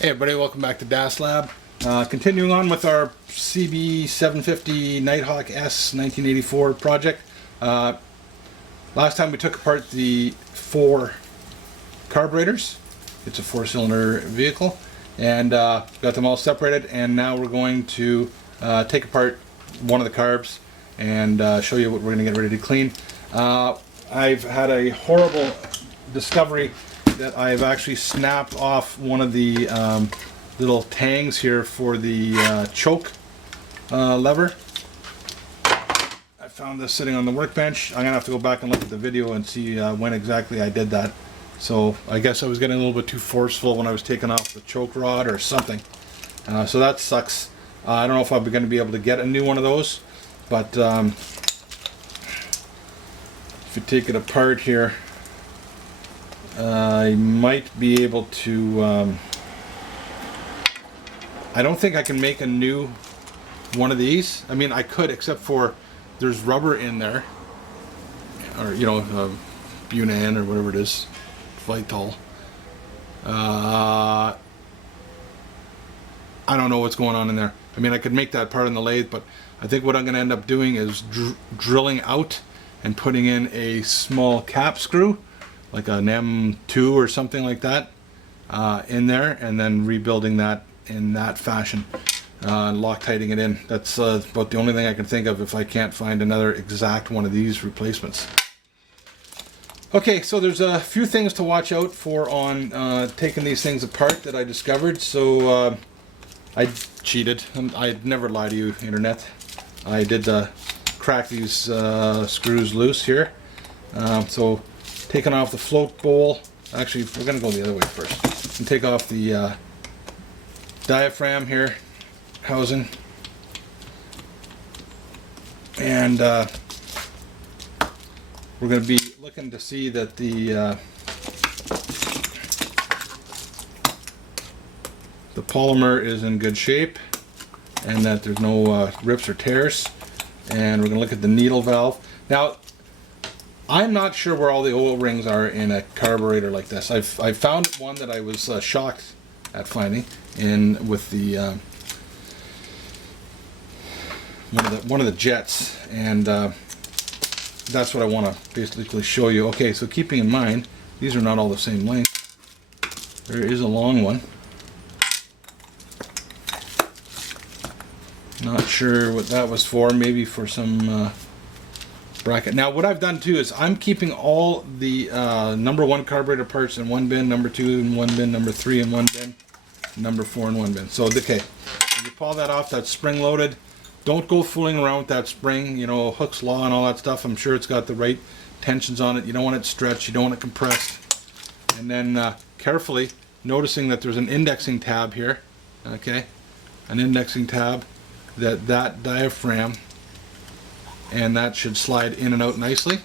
Hey everybody, welcome back to Das Lab. Continuing on with our CB750 Nighthawk S 1984 project. Last time we took apart the 4 carburetors. It's a 4-cylinder vehicle, and got them all separated, and now we're going to take apart one of the carbs and show you what we're going to get ready to clean. I've had a horrible discovery that I've actually snapped off one of the little tangs here for the choke lever. I found this sitting on the workbench. I'm gonna have to go back and look at the video and see when exactly I did that. So I guess I was getting a little bit too forceful when I was taking off the choke rod or something. So that sucks. I don't know if I'm going to be able to get a new one of those, but if you take it apart here, I might be able to, I don't think I can make a new one of these. I mean, I could, except for there's rubber in there, or, you know, Bunan or whatever it is, Vital. I don't know what's going on in there. I mean, I could make that part in the lathe, but I think what I'm going to end up doing is drilling out and putting in a small cap screw, like an M2 or something like that, in there, and then rebuilding that in that fashion, Loctiting it in. That's about the only thing I can think of if I can't find another exact one of these replacements. Okay, so there's a few things to watch out for on taking these things apart that I discovered. So I cheated. I'd never lie to you, Internet. I did crack these screws loose here. So taking off the float bowl. Actually, we're going to go the other way first. And take off the diaphragm here, housing. And we're going to be looking to see that the polymer is in good shape and that there's no rips or tears. And we're going to look at the needle valve. Now, I'm not sure where all the oil rings are in a carburetor like this. I found one that I was shocked at finding with the one of the jets, and that's what I want to basically show you. Okay, so keeping in mind these are not all the same length. There is a long one. Not sure what that was for. Maybe for some bracket. Now what I've done too is I'm keeping all the number 1 carburetor parts in one bin, number 2 in one bin, number 3 in one bin, number 4 in one bin. So okay, when you pull that off, that's spring loaded. Don't go fooling around with that spring, you know, Hooke's Law and all that stuff. I'm sure it's got the right tensions on it. You don't want it stretched, you don't want it compressed. And then carefully noticing that there's an indexing tab here, okay, an indexing tab, that diaphragm, and that should slide in and out nicely.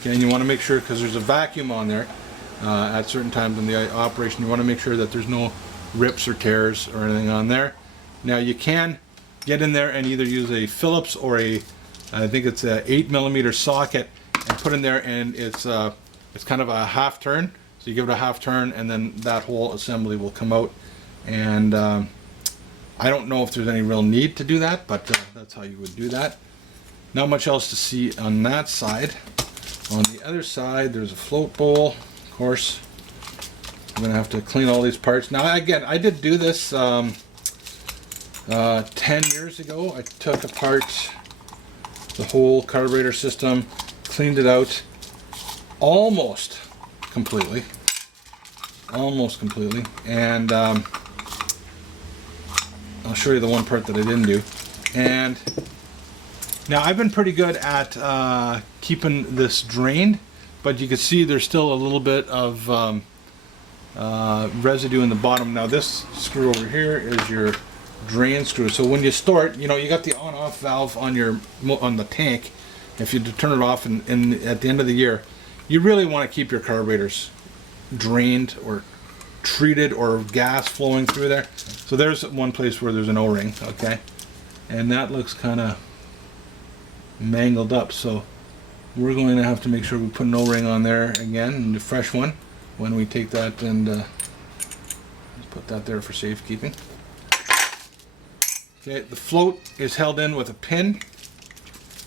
Okay, and you want to make sure, because there's a vacuum on there at certain times in the operation, you want to make sure that there's no rips or tears or anything on there. Now you can get in there and either use a Phillips or I think it's a 8mm socket, and put in there, and it's kind of a half turn. So you give it a half turn, and then that whole assembly will come out. And I don't know if there's any real need to do that, but that's how you would do that. Not much else to see on that side. On the other side, there's a float bowl, of course. I'm going to have to clean all these parts. Now, again, I did do this 10 years ago. I took apart the whole carburetor system, cleaned it out almost completely. And I'll show you the one part that I didn't do. And now I've been pretty good at keeping this drained, but you can see there's still a little bit of residue in the bottom. Now this screw over here is your drain screw. So when you store it, you know, you got the on-off valve on the tank. If you turn it off at the end of the year, you really want to keep your carburetors drained or treated, or gas flowing through there. So there's one place where there's an O-ring, okay, and that looks kind of mangled up, so we're going to have to make sure we put an O-ring on there again, and a fresh one, when we take that and Put that there for safekeeping. Okay, the float is held in with a pin.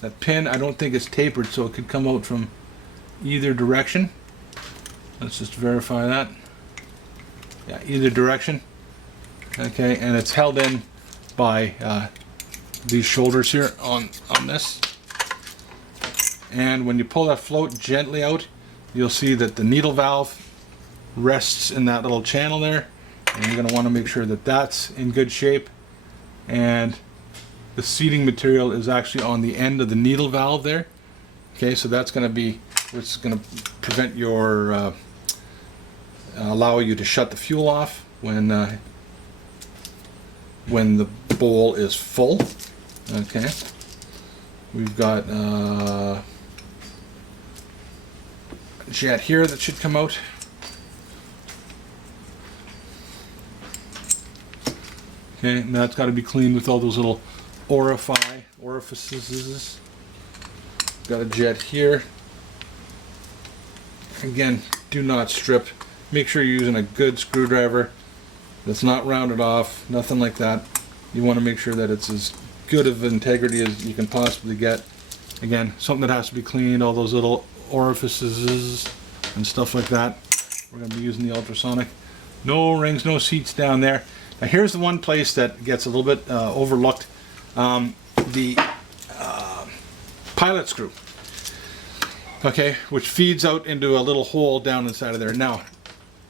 That pin, I don't think is tapered, so it could come out from either direction. Let's just verify that. Yeah, either direction. Okay, and it's held in by these shoulders here on this. And when you pull that float gently out, you'll see that the needle valve rests in that little channel there. And you're going to want to make sure that that's in good shape. And the seating material is actually on the end of the needle valve there. Okay, so that's going to be what's going to prevent your allow you to shut the fuel off when the bowl is full. Okay, we've got jet here that should come out. Okay, and that's got to be cleaned with all those little orifices. Got a jet here. Again, do not strip. Make sure you're using a good screwdriver that's not rounded off, nothing like that. You want to make sure that it's as good of integrity as you can possibly get. Again, something that has to be cleaned, all those little orifices and stuff like that. We're going to be using the ultrasonic. No rings, no seats down there. Now here's the one place that gets a little bit overlooked. The pilot screw. Okay, which feeds out into a little hole down inside of there. Now,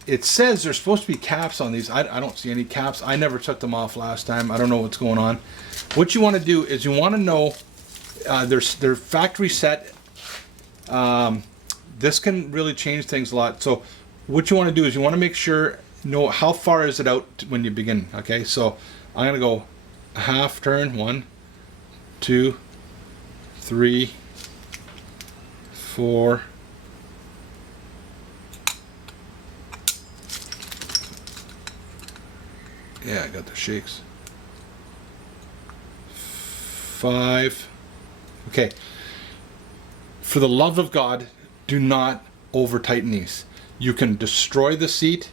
it says there's supposed to be caps on these. I don't see any caps. I never took them off last time. I don't know what's going on. What you want to do is you want to know they're factory set. This can really change things a lot. So what you want to do is you want to make sure, know how far is it out when you begin. Okay, so I'm going to go a half turn. 1, 2, 3, 4. Yeah, I got the shakes. 5. Okay. For the love of God, do not over tighten these. You can destroy the seat.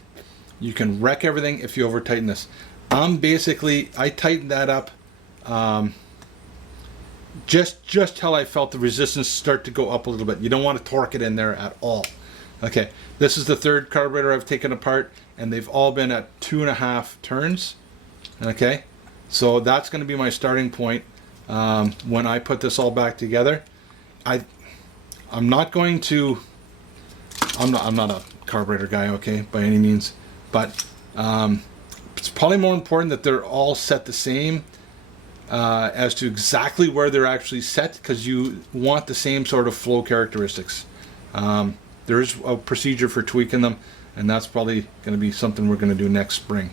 You can wreck everything if you over tighten this. I tightened that up just till I felt the resistance start to go up a little bit. You don't want to torque it in there at all. Okay, this is the third carburetor I've taken apart, and they've all been at 2.5 turns. Okay, so that's going to be my starting point when I put this all back together. I'm not a carburetor guy, okay, by any means, but it's probably more important that they're all set the same as to exactly where they're actually set, because you want the same sort of flow characteristics. There is a procedure for tweaking them, and that's probably going to be something we're going to do next spring.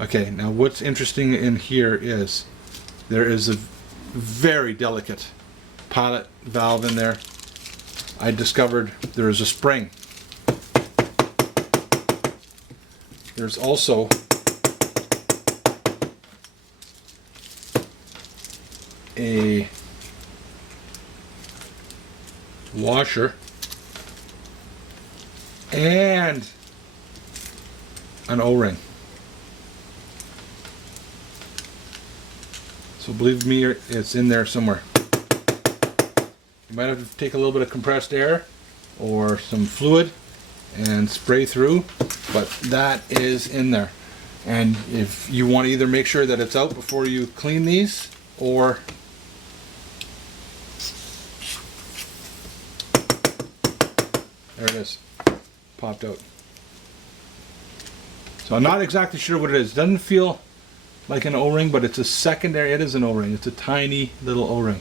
Okay, now what's interesting in here is there is a very delicate pilot valve in there. I discovered there is a spring. There's also a washer and an O-ring. So believe me, it's in there somewhere. You might have to take a little bit of compressed air or some fluid and spray through, but that is in there. And if you want to either make sure that it's out before you clean these, or there it is, popped out. So I'm not exactly sure what it is. It doesn't feel like an O-ring, but it's a secondary. It is an O-ring. It's a tiny little O-ring.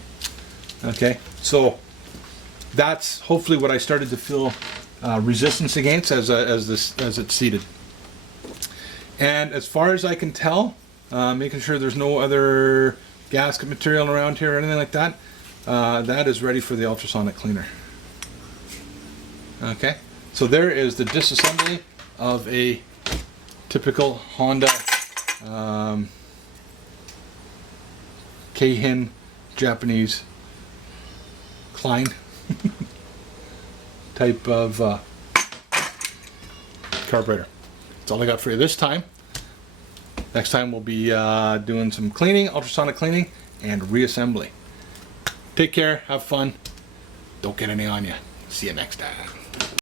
Okay, so that's hopefully what I started to feel resistance against as it's seated. And as far as I can tell, making sure there's no other gasket material around here or anything like that, that is ready for the ultrasonic cleaner. Okay, so there is the disassembly of a typical Honda Keihin Japanese Klein type of carburetor. That's all I got for you this time. Next time we'll be doing some cleaning, ultrasonic cleaning, and reassembly. Take care, have fun, don't get any on you. See you next time.